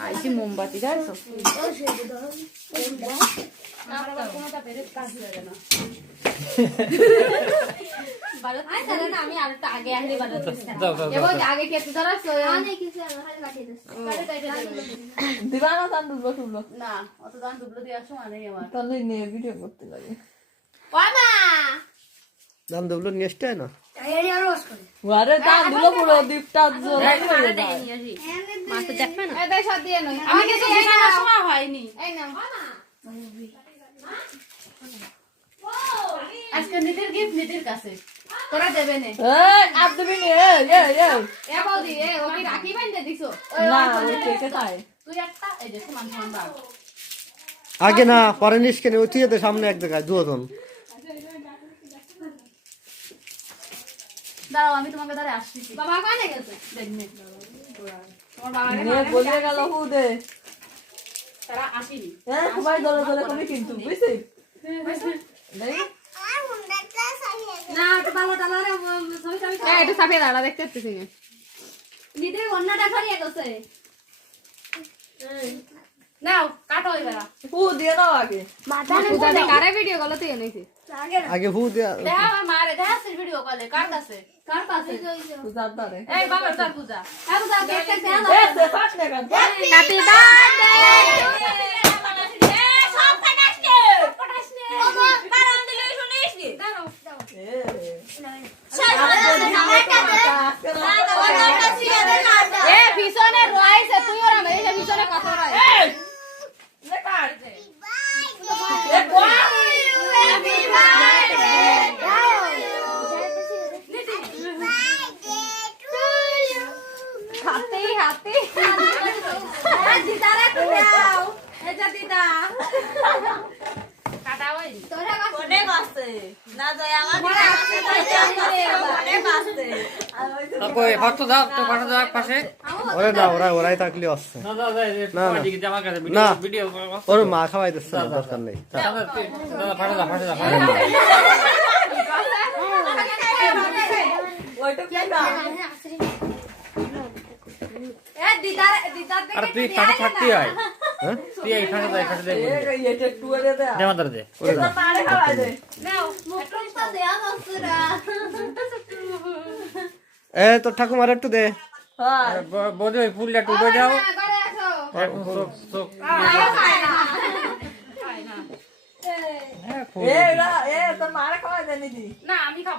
আইছি মোমবাতি যাইছো আমি আর আগে আসলে আগে কেটে ধরাছো দিবা না দান ডুবলো টুবলো না অত দান ডুবলো দিয়ে আসো মানে আমার তাহলে নিয়ে ভিডিও করতে লাগে ওমা দাম ডুবলো নেক্সট না এরিয়া রোজ করে ওরে দান দুলো পুরো দীপটা জোরে করে দাও মাছ তো দেখবে না এই সব দিয়ে নই আমি কিছু শেখানো সময় হয়নি এই নাও মামা আজকে নিদের গিফট নিদের কাছে তোরা দেবে না এই আপ দেবে না এ বৌদি এ ও কি রাখি বাইন্ধে দিছো না ও কেটে তাই তুই একটা এই যে সমান সমান দাও আগে না পরে নিষ্কেনে উঠিয়ে দে সামনে এক জায়গায় দুজন দাঁড়াও আমি তোমাকে ধরে আসছি বাবা কানে গেছে দেখনে তোমার বাবা নে বলে গেল হুদে তারা আসেনি হ্যাঁ সবাই দলে দলে কবি কিন্তু বুঝছিস নেই না তো ভালো তালারে সবই সবই এই এটা সাফে দাঁড়া দেখতে পাচ্ছিস না নিদে অন্যটা ধরিয়ে গেছে নাও কাটো এবারে হু দিয়ে দাও আগে মাথানে পূজা কারে ভিডিও কল তুই এনেছিস আগে হু দে দেখা আমার মারে দেখা সে ভিডিও কলে কার কাছে পূজা ধরে এই বাবা তার পূজা এই পূজা দেখতে দে এ সে ফাট না কাট হ্যাপি বার্থডে এ সব কাটাসনে পটাসনে বাবা কারণ দিলে শুনিস নি দাও এ পিছনে রয়েছে তুই ওরা এই যে পিছনে কত রয় এই লে কাট এ কোয়া হ্যাপি বার্থডে হাতে হাতে দিদারে দাও এটা দিদা কাটাওই তোরা কোনে বাসে না যায় আমার কোনে বাসে কই ফটো দাও তো ফটো দাও পাশে ওরে না ওরাই থাকলে আসছে না দাও না ওইদিকে আমার কাছে না ভিডিও ওর মা খাওয়াই দিচ্ছে না দরকার নেই ফটো দাও ওইটা কি না এ দিদার দিদার আর তুই ফাটা থাকতি হয় হ্যাঁ তুই এই ফাটা দে এটা টুরে দে দে মাদার দে এটা মারে খাওয়াই দে নাও মোটরটা দেয়া দছরা এ তো ঠাকুমার একটু দে হ্যাঁ বড় ওই ফুলটা টুবে দাও করে আসো চোখ খায় না এ তোর মারে খাওয়াই দে নিদি না আমি